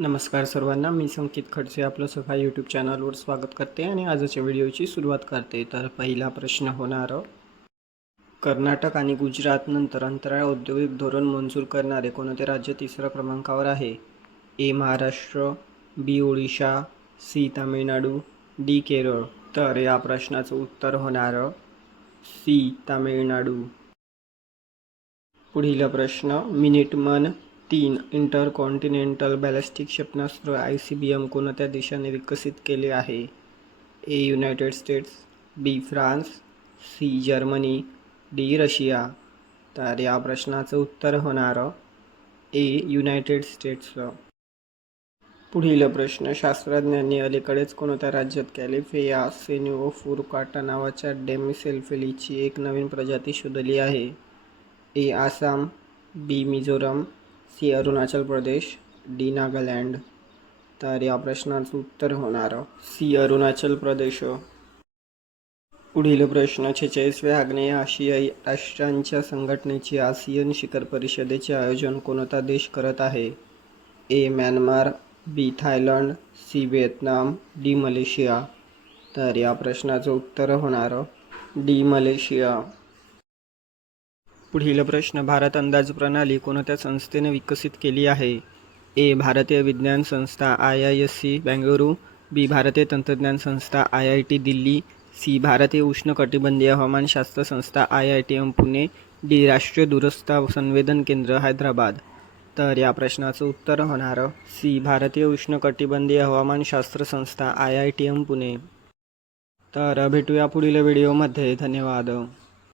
नमस्कार सर्वांना मी संकेत खडसे आपलं सखा यूट्यूब चॅनलवर स्वागत करते आणि आजच्या व्हिडिओची सुरुवात करते. तर पहिला प्रश्न होणार कर्नाटक आणि गुजरातनंतर अंतराळ औद्योगिक धोरण मंजूर करणारे कोणते राज्य तिसऱ्या क्रमांकावर आहे? A Maharashtra B Odisha C Tamil Nadu D Kerala. तर या प्रश्नाचं उत्तर होणार सी तामिळनाडू. पुढील प्रश्न मिनिटमन तीन इंटरकॉन्टिनेंटल बॅलिस्टिक क्षेपणास्त्र आय सी बी एम कोणत्या देशाने विकसित केले आहे? A United States B France C Germany D Russia. तर या प्रश्नाचं उत्तर होणार ए युनायटेड स्टेट्सचं. पुढील प्रश्न शास्त्रज्ञांनी अलीकडेच कोणत्या राज्यात कॅलिफेया सेन्युओ फुरकाटा नावाच्या डेमिसेल्फेलीची एक नवीन प्रजाती शोधली आहे? A Assam B Mizoram C Arunachal Pradesh D Nagaland. तर या प्रश्नाचं उत्तर होणार सी अरुणाचल प्रदेश. पुढील प्रश्न छेचाळीसव्या आग्नेय आशियाई राष्ट्रांच्या संघटनेची आसियन शिखर परिषदेचे आयोजन कोणता देश करत आहे? A. Myanmar B. Thailand C. Vietnam D. Malaysia. तर या प्रश्नाचं उत्तर होणार डी. मलेशिया. पुढील प्रश्न भारत अंदाज प्रणाली कोणत्या संस्थेने विकसित केली आहे? ए भारतीय विज्ञान संस्था I I S C Bengaluru. B भारतीय तंत्रज्ञान संस्था I I T Delhi. C भारतीय उष्णकटिबंधीय हवामानशास्त्र संस्था I I T M Pune. D राष्ट्रीय दूरस्थ संवेदन केंद्र हैदराबाद. तर या प्रश्नाचं उत्तर होणार सी भारतीय उष्णकटिबंधीय हवामानशास्त्र संस्था I I T M Pune. तर भेटूया पुढील व्हिडिओमध्ये. धन्यवाद.